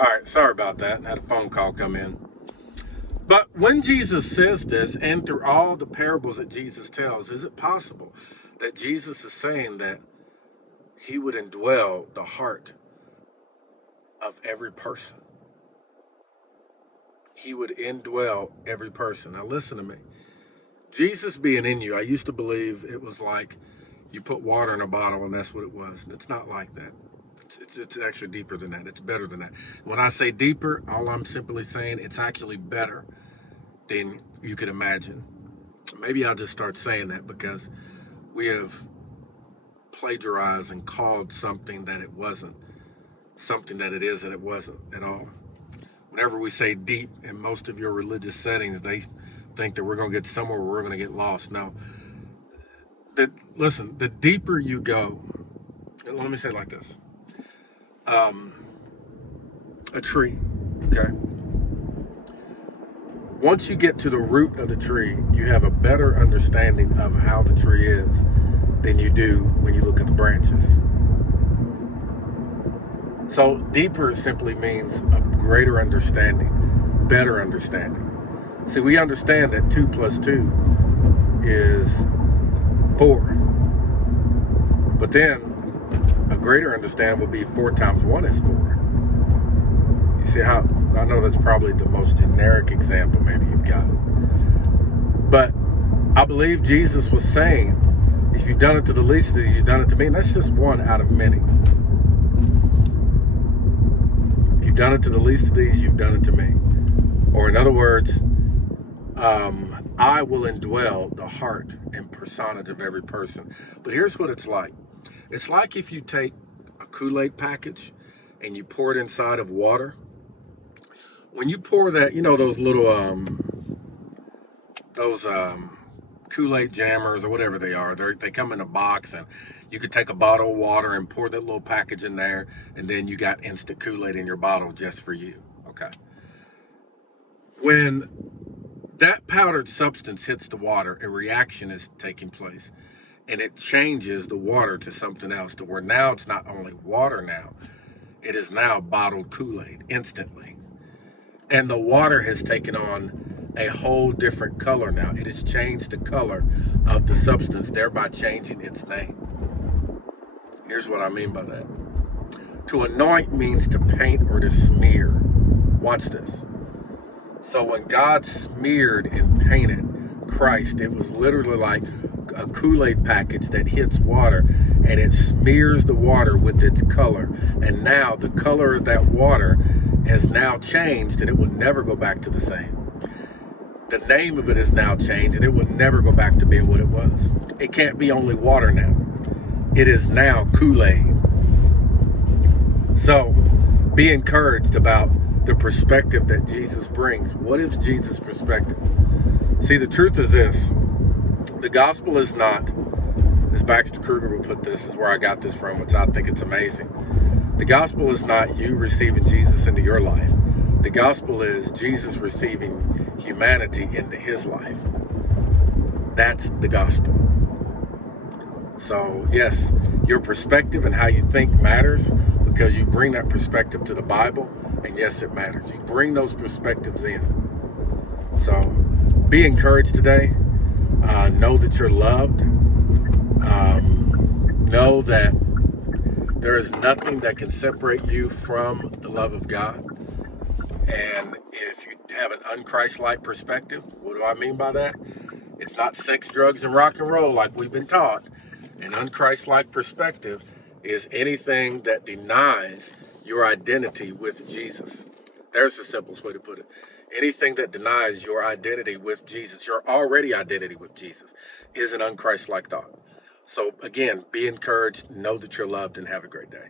All right, sorry about that. I had a phone call come in. But when Jesus says this, and through all the parables that Jesus tells, is it possible that Jesus is saying that he would indwell the heart of every person? He would indwell every person. Now listen to me. Jesus being in you, I used to believe it was like you put water in a bottle and that's what it was. It's not like that. It's actually deeper than that. It's better than that. When I say deeper, all I'm simply saying it's actually better than you could imagine. Maybe I'll just start saying that because we have plagiarized and called something that it wasn't, something that it is that it wasn't at all. Whenever we say deep in most of your religious settings, they think that we're going to get somewhere where we're going to get lost. No. Listen, the deeper you go, let me say it like this. A tree, okay? Once you get to the root of the tree, you have a better understanding of how the tree is than you do when you look at the branches. So deeper simply means a greater understanding, better understanding. See, we understand that 2 plus 2 is 4. But then a greater understanding would be 4 times 1 is 4. You see how, I know that's probably the most generic example maybe you've got. But I believe Jesus was saying, if you've done it to the least of these, you've done it to me. And that's just one out of many. If you've done it to the least of these, you've done it to me. Or in other words, I will indwell the heart and personage of every person. But here's what it's like. It's like if you take a Kool-Aid package and you pour it inside of water. When you pour that, you know, those little, Kool-Aid jammers or whatever they are, they come in a box, and you could take a bottle of water and pour that little package in there, and then you got instant Kool-Aid in your bottle just for you. Okay. When that powdered substance hits the water, a reaction is taking place, and it changes the water to something else, to where now it's not only water now, it is now bottled Kool-Aid instantly. And the water has taken on a whole different color now. It has changed the color of the substance, thereby changing its name. Here's what I mean by that. To anoint means to paint or to smear. Watch this. So when God smeared and painted Christ, it was literally like a Kool-Aid package that hits water, and it smears the water with its color. And now the color of that water has now changed, and it will never go back to the same. The name of it is now changed, and it will never go back to being what it was. It can't be only water now. It is now Kool-Aid. So be encouraged about the perspective that Jesus brings. What is Jesus' perspective? See, the truth is this. The gospel is not, as Baxter Kruger would put this, is where I got this from, which I think it's amazing. The gospel is not you receiving Jesus into your life. The gospel is Jesus receiving humanity into his life. That's the gospel. So yes, your perspective and how you think matters, because you bring that perspective to the Bible, and yes, it matters. You bring those perspectives in. So be encouraged today. Know that you're loved. Know that there is nothing that can separate you from the love of God. And if you have an unchristlike perspective, what do I mean by that? It's not sex, drugs, and rock and roll like we've been taught. An unchristlike perspective is anything that denies your identity with Jesus. There's the simplest way to put it. Anything that denies your identity with Jesus, your already identity with Jesus, is an unchristlike thought. So again, be encouraged, know that you're loved, and have a great day.